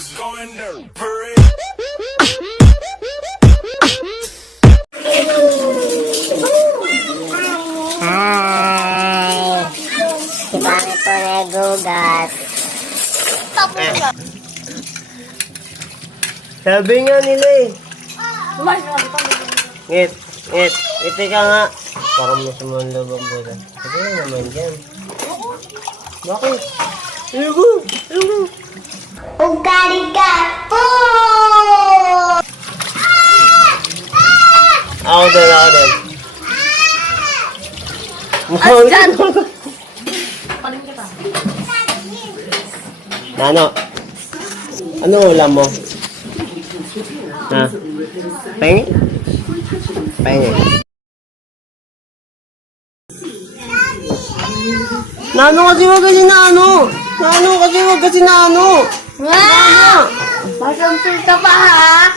Hi! Si Mami po nagugas. Sabi nga nila eh. Ngit, ngit. Iti ka nga. Parang may sumunod ang buda. Sabi nga naman dyan. Bakit? Ayoko! Ayoko! Ugari ka po! Ako din, ako din. Asjan! Nano? Ano ulam mo? Ha? Pengi? Pengi. Nano kasi wag kasi na ano? Nano kasi wag kasi na ano? Wow! Masamsul ka pa ha?